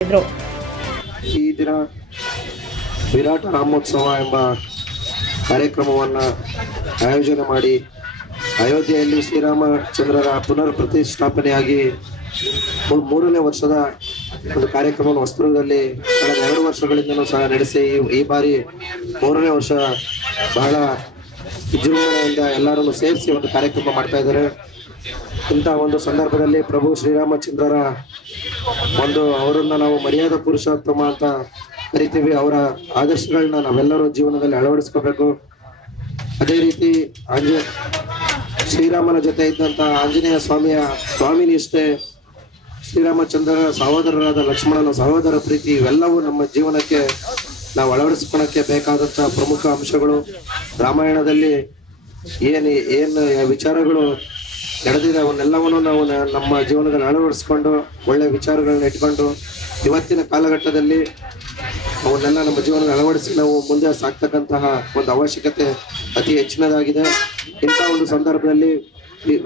ಈ ದಿನ ವಿರಾಟ ರಾಮೋತ್ಸವ ಎಂಬ ಕಾರ್ಯಕ್ರಮವನ್ನು ಆಯೋಜನೆ ಮಾಡಿ ಅಯೋಧ್ಯೆಯಲ್ಲಿ ಶ್ರೀರಾಮಚಂದ್ರರ ಪುನರ್ ಪ್ರತಿಷ್ಠಾಪನೆಯಾಗಿ ಮೂರನೇ ವರ್ಷದ ಒಂದು ಕಾರ್ಯಕ್ರಮವನ್ನು ವಸ್ತುದಲ್ಲಿ ಕಳೆದ 2 ವರ್ಷಗಳಿಂದಲೂ ಸಹ ನಡೆಸಿ ಈ ಬಾರಿ 3ನೇ ವರ್ಷ ಬಹಳ ವಿಜೃಂಭಣೆಯಿಂದ ಎಲ್ಲರನ್ನು ಸೇರಿಸಿ ಒಂದು ಕಾರ್ಯಕ್ರಮ ಮಾಡ್ತಾ ಇದ್ದಾರೆ. ಇಂಥ ಒಂದು ಸಂದರ್ಭದಲ್ಲಿ ಪ್ರಭು ಶ್ರೀರಾಮಚಂದ್ರರ ಅವರನ್ನ ನಾವು ಮರ್ಯಾದಾ ಪುರುಷೋತ್ತಮ ಅಂತ ಕರಿತೀವಿ. ಅವರ ಆದರ್ಶಗಳನ್ನ ನಾವೆಲ್ಲರೂ ಜೀವನದಲ್ಲಿ ಅಳವಡಿಸ್ಕೋಬೇಕು. ಅದೇ ರೀತಿ ಶ್ರೀರಾಮನ ಜೊತೆ ಇದ್ದಂತ ಆಂಜನೇಯ ಸ್ವಾಮಿ ನಿಷ್ಠೆ, ಶ್ರೀರಾಮಚಂದ್ರರ ಸಹೋದರರಾದ ಲಕ್ಷ್ಮಣನ ಸಹೋದರ ಪ್ರೀತಿ, ಇವೆಲ್ಲವೂ ನಮ್ಮ ಜೀವನಕ್ಕೆ ನಾವು ಅಳವಡಿಸ್ಕೊಳಕ್ಕೆ ಬೇಕಾದಂತ ಪ್ರಮುಖ ಅಂಶಗಳು. ರಾಮಾಯಣದಲ್ಲಿ ಏನು ವಿಚಾರಗಳು ನಡೆದಿದೆ ಅವನ್ನೆಲ್ಲವನ್ನು ನಾವು ನಮ್ಮ ಜೀವನದಲ್ಲಿ ಅಳವಡಿಸ್ಕೊಂಡು ಒಳ್ಳೆ ವಿಚಾರಗಳನ್ನ ಇಟ್ಕೊಂಡು ಇವತ್ತಿನ ಕಾಲಘಟ್ಟದಲ್ಲಿ ಅವನ್ನೆಲ್ಲ ನಮ್ಮ ಜೀವನದಲ್ಲಿ ಅಳವಡಿಸಿ ನಾವು ಮುಂದೆ ಸಾಕ್ತಕ್ಕಂತಹ ಒಂದು ಅವಶ್ಯಕತೆ ಅತಿ ಹೆಚ್ಚಿನದಾಗಿದೆ. ಇಂಥ ಒಂದು ಸಂದರ್ಭದಲ್ಲಿ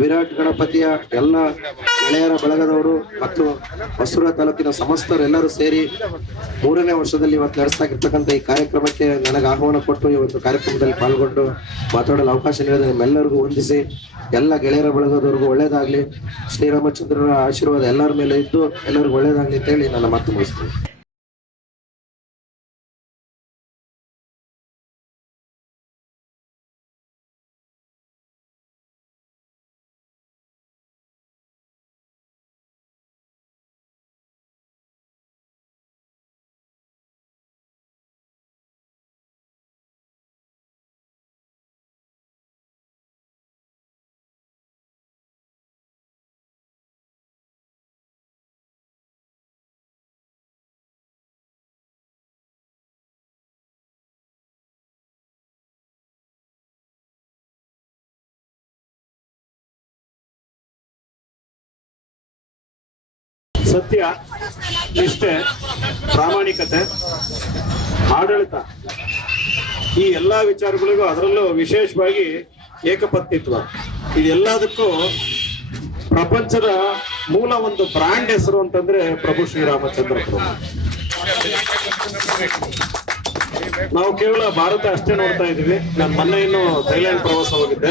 ವಿರಾಟ್ ಗಣಪತಿಯ ಎಲ್ಲ ಗೆಳೆಯರ ಬಳಗದವರು ಮತ್ತು ಹೊಸೂರು ತಾಲೂಕಿನ ಸಮಸ್ತರೆಲ್ಲರೂ ಸೇರಿ 3ನೇ ವರ್ಷದಲ್ಲಿ ಇವತ್ತು ನಡೆಸ್ತಾಗಿರ್ತಕ್ಕಂಥ ಈ ಕಾರ್ಯಕ್ರಮಕ್ಕೆ ನನಗೆ ಆಹ್ವಾನ ಕೊಟ್ಟು ಈ ಒಂದು ಕಾರ್ಯಕ್ರಮದಲ್ಲಿ ಪಾಲ್ಗೊಂಡು ಮಾತಾಡಲು ಅವಕಾಶ ನೀಡಿದ ನಿಮ್ಮೆಲ್ಲರಿಗೂ ವಂದಿಸಿ, ಎಲ್ಲ ಗೆಳೆಯರ ಬಳಗದವ್ರಿಗೂ ಒಳ್ಳೇದಾಗ್ಲಿ, ಶ್ರೀರಾಮಚಂದ್ರರ ಆಶೀರ್ವಾದ ಎಲ್ಲರ ಮೇಲೆ ಇದ್ದು ಎಲ್ಲರಿಗೂ ಒಳ್ಳೇದಾಗ್ಲಿ ಅಂತ ಹೇಳಿ ನನ್ನ ಮಾತು ಮುಗಿಸ್ತೇನೆ. ಸತ್ಯ, ನಿಷ್ಠೆ, ಪ್ರಾಮಾಣಿಕತೆ, ಆಡಳಿತ, ಈ ಎಲ್ಲಾ ವಿಚಾರಗಳಿಗೂ ಅದರಲ್ಲೂ ವಿಶೇಷವಾಗಿ ಏಕಪತ್ನಿತ್ವ, ಇದೆಲ್ಲದಕ್ಕೂ ಪ್ರಪಂಚದ ಮೂಲ ಒಂದು ಬ್ರಾಂಡ್ ಹೆಸರು ಅಂತಂದ್ರೆ ಪ್ರಭು ಶ್ರೀರಾಮಚಂದ್ರ ಪ್ರಭು. ನಾವು ಕೇವಲ ಭಾರತ ಅಷ್ಟೇ ನೋಡ್ತಾ ಇದೀವಿ. ನಾನು ಮೊನ್ನೆ ಇನ್ನು ಥೈಲ್ಯಾಂಡ್ ಪ್ರವಾಸ ಹೋಗಿದ್ದೆ.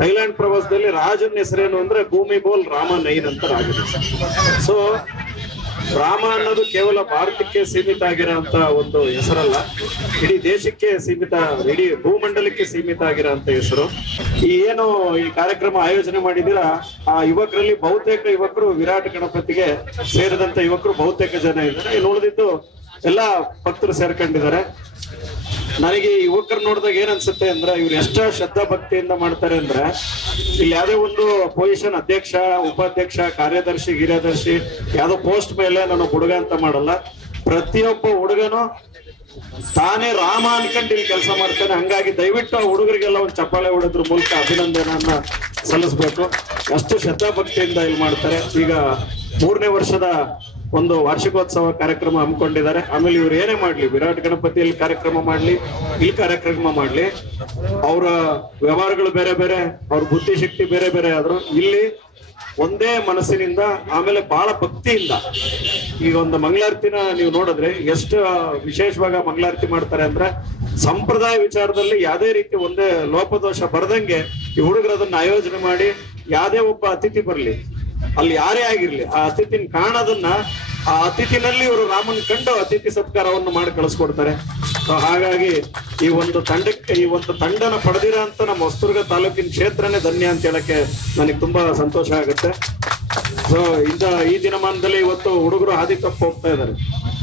ಥೈಲ್ಯಾಂಡ್ ಪ್ರವಾಸದಲ್ಲಿ ರಾಜನ ಹೆಸರೇನು ಅಂದ್ರೆ ಭೂಮಿ ಬೋಲ್ ರಾಮ ನೈನ್ ಅಂತ ಆಗಿದೆ. ಸೊ ರಾಮ ಅನ್ನೋದು ಕೇವಲ ಭಾರತಕ್ಕೆ ಸೀಮಿತ ಆಗಿರೋಂತ ಒಂದು ಹೆಸರಲ್ಲ, ಇಡೀ ದೇಶಕ್ಕೆ ಸೀಮಿತ, ಇಡೀ ಭೂಮಂಡಲಕ್ಕೆ ಸೀಮಿತ ಆಗಿರೋಂತ ಹೆಸರು. ಏನು ಈ ಕಾರ್ಯಕ್ರಮ ಆಯೋಜನೆ ಮಾಡಿದಿರ ಆ ಯುವಕರಲ್ಲಿ ಬಹುತೇಕ ಯುವಕರು ವಿರಾಟ್ ಗಣಪತಿಗೆ ಸೇರಿದಂತ ಯುವಕರು ಬಹುತೇಕ ಜನ ಇದ್ದಾರೆ. ಇನ್ನು ಉಳಿದಿದ್ದು ಎಲ್ಲಾ ಭಕ್ತರು ಸೇರ್ಕೊಂಡಿದ್ದಾರೆ. ನನಗೆ ಈ ಯುವಕರು ನೋಡಿದಾಗ ಏನ್ ಅನ್ಸುತ್ತೆ ಅಂದ್ರೆ ಇವ್ರು ಎಷ್ಟ ಶ್ರದ್ಧಾ ಭಕ್ತಿಯಿಂದ ಮಾಡ್ತಾರೆ ಅಂದ್ರೆ, ಇಲ್ಲಿ ಯಾವ್ದೇ ಒಂದು ಪೊಸಿಷನ್ ಅಧ್ಯಕ್ಷ, ಉಪಾಧ್ಯಕ್ಷ, ಕಾರ್ಯದರ್ಶಿ, ಗಿರ್ಯದರ್ಶಿ ಯಾವ್ದೋ ಪೋಸ್ಟ್ ಮೇಲೆ ನಾನು ಹುಡುಗ ಅಂತ ಮಾಡಲ್ಲ. ಪ್ರತಿಯೊಬ್ಬ ಹುಡುಗನು ತಾನೇ ರಾಮ ಅನ್ಕೊಂಡು ಇಲ್ಲಿ ಕೆಲಸ ಮಾಡ್ತಾನೆ. ಹಂಗಾಗಿ ದಯವಿಟ್ಟು ಆ ಹುಡುಗರಿಗೆಲ್ಲ ಒಂದು ಚಪ್ಪಾಳೆ ಹೊಡೋದ್ರ ಮೂಲಕ ಅಭಿನಂದನೆಯನ್ನ ಸಲ್ಲಿಸ್ಬೇಕು. ಅಷ್ಟು ಶ್ರದ್ಧಾ ಭಕ್ತಿಯಿಂದ ಇಲ್ಲಿ ಮಾಡ್ತಾರೆ. ಈಗ 3ನೇ ವರ್ಷದ ಒಂದು ವಾರ್ಷಿಕೋತ್ಸವ ಕಾರ್ಯಕ್ರಮ ಹಮ್ಮಿಕೊಂಡಿದ್ದಾರೆ. ಆಮೇಲೆ ಇವ್ರು ಏನೇ ಮಾಡ್ಲಿ, ವಿರಾಟ್ ಗಣಪತಿಯಲ್ಲಿ ಕಾರ್ಯಕ್ರಮ ಮಾಡ್ಲಿ, ಇಲ್ಲಿ ಕಾರ್ಯಕ್ರಮ ಮಾಡ್ಲಿ, ಅವರ ವ್ಯವಹಾರಗಳು ಬೇರೆ ಬೇರೆ, ಅವ್ರ ಬುದ್ಧಿಶಕ್ತಿ ಬೇರೆ ಬೇರೆ ಆದ್ರು ಇಲ್ಲಿ ಒಂದೇ ಮನಸ್ಸಿನಿಂದ, ಆಮೇಲೆ ಬಹಳ ಭಕ್ತಿಯಿಂದ ಈಗ ಒಂದು ಮಂಗಳಾರತಿನ ನೀವು ನೋಡಿದ್ರೆ ಎಷ್ಟು ವಿಶೇಷವಾಗಿ ಮಂಗಳಾರತಿ ಮಾಡ್ತಾರೆ ಅಂದ್ರೆ, ಸಂಪ್ರದಾಯ ವಿಚಾರದಲ್ಲಿ ಯಾವುದೇ ರೀತಿ ಒಂದೇ ಲೋಪದೋಷ ಬರದಂಗೆ ಈ ಹುಡುಗರು ಅದನ್ನ ಆಯೋಜನೆ ಮಾಡಿ, ಯಾವುದೇ ಒಬ್ಬ ಅತಿಥಿ ಬರ್ಲಿ, ಅಲ್ಲಿ ಯಾರೇ ಆಗಿರ್ಲಿ, ಆ ಅತಿಥಿನ ಕಾಣೋದನ್ನ ಆ ಅತಿಥಿನಲ್ಲಿ ಇವರು ರಾಮನ್ ಕಂಡು ಅತಿಥಿ ಸತ್ಕಾರವನ್ನು ಮಾಡಿ ಕಳಿಸ್ಕೊಡ್ತಾರೆ. ಹಾಗಾಗಿ ಈ ಒಂದು ತಂಡಕ್ಕೆ, ಈ ಒಂದು ತಂಡನ ಪಡೆದಿರೋ ಅಂತ ನಮ್ಮ ಹೊಸದುರ್ಗ ತಾಲೂಕಿನ ಕ್ಷೇತ್ರನೇ ಧನ್ಯ ಅಂತ ಹೇಳಕ್ಕೆ ನನಗೆ ತುಂಬಾ ಸಂತೋಷ ಆಗುತ್ತೆ. ಸೊ ಈ ದಿನಮಾನದಲ್ಲಿ ಇವತ್ತು ಹುಡುಗರು ಹಾದಿ ತಪ್ಪು ಹೋಗ್ತಾ ಇದ್ದಾರೆ.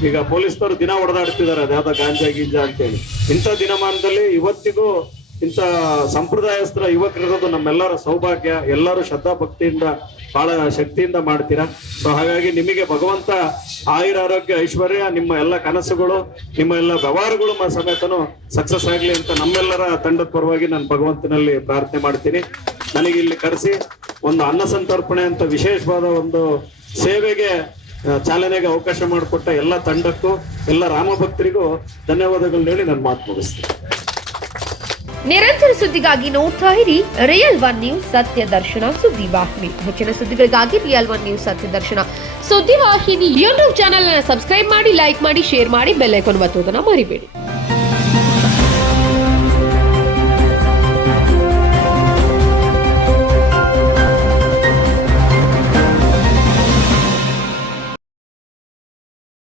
ಈಗ ಪೊಲೀಸ್ನವರು ದಿನ ಹೊಡೆದಾಡ್ತಿದ್ದಾರೆ ಅದ್ಯಾವ್ದೋ ಗಾಂಜಾ ಗೀಂಜಾ ಅಂತೇಳಿ. ಇಂಥ ದಿನಮಾನದಲ್ಲಿ ಇವತ್ತಿಗೂ ಇಂಥ ಸಂಪ್ರದಾಯಸ್ಥರ ಯುವಕರಿರೋದು ನಮ್ಮೆಲ್ಲರ ಸೌಭಾಗ್ಯ. ಎಲ್ಲರೂ ಶ್ರದ್ಧಾ ಭಕ್ತಿಯಿಂದ ಬಹಳ ಶಕ್ತಿಯಿಂದ ಮಾಡ್ತೀರಾ. ಸೊ ಹಾಗಾಗಿ ನಿಮಗೆ ಭಗವಂತ ಆಯುರ ಆರೋಗ್ಯ ಐಶ್ವರ್ಯ, ನಿಮ್ಮ ಎಲ್ಲ ಕನಸುಗಳು, ನಿಮ್ಮ ಎಲ್ಲ ವ್ಯವಹಾರಗಳು ಸಮೇತನು ಸಕ್ಸಸ್ ಆಗ್ಲಿ ಅಂತ ನಮ್ಮೆಲ್ಲರ ತಂಡದ ಪರವಾಗಿ ನಾನು ಭಗವಂತನಲ್ಲಿ ಪ್ರಾರ್ಥನೆ ಮಾಡ್ತೀನಿ. ನನಗೆ ಇಲ್ಲಿ ಕರೆಸಿ ಒಂದು ಅನ್ನ ಸಂತರ್ಪಣೆ ಅಂತ ವಿಶೇಷವಾದ ಒಂದು ಸೇವೆಗೆ ಚಾಲನೆಗೆ ಅವಕಾಶ ಮಾಡಿಕೊಟ್ಟ ಎಲ್ಲ ತಂಡಕ್ಕೂ, ಎಲ್ಲ ರಾಮ ಭಕ್ತರಿಗೂ ಧನ್ಯವಾದಗಳು ಹೇಳಿ ನನ್ನ ಮಾತು ಮುಗಿಸ್ತೀನಿ. ನಿರಂತರ ಸುದ್ದಿಗಾಗಿ ನೋಡ್ತಾ ಇರಿ ರಿಯಲ್ ಒನ್ ನ್ಯೂಸ್ ಸತ್ಯ ದರ್ಶನ ಸುದ್ದಿವಾಹಿನಿ. ಹೆಚ್ಚಿನ ಸುದ್ದಿಗಳಿಗಾಗಿ ರಿಯಲ್ ಒನ್ ನ್ಯೂಸ್ ಸತ್ಯ ದರ್ಶನ ಸುದ್ದಿವಾಹಿನಿ ಯೂಟ್ಯೂಬ್ ಚಾನೆಲ್ ಅನ್ನು ಸಬ್ಸ್ಕ್ರೈಬ್ ಮಾಡಿ, ಲೈಕ್ ಮಾಡಿ, ಶೇರ್ ಮಾಡಿ, ಬೆಲ್ ಐಕಾನ್ ಒತ್ತುವುದನ್ನು ಮರಿಬೇಡಿ.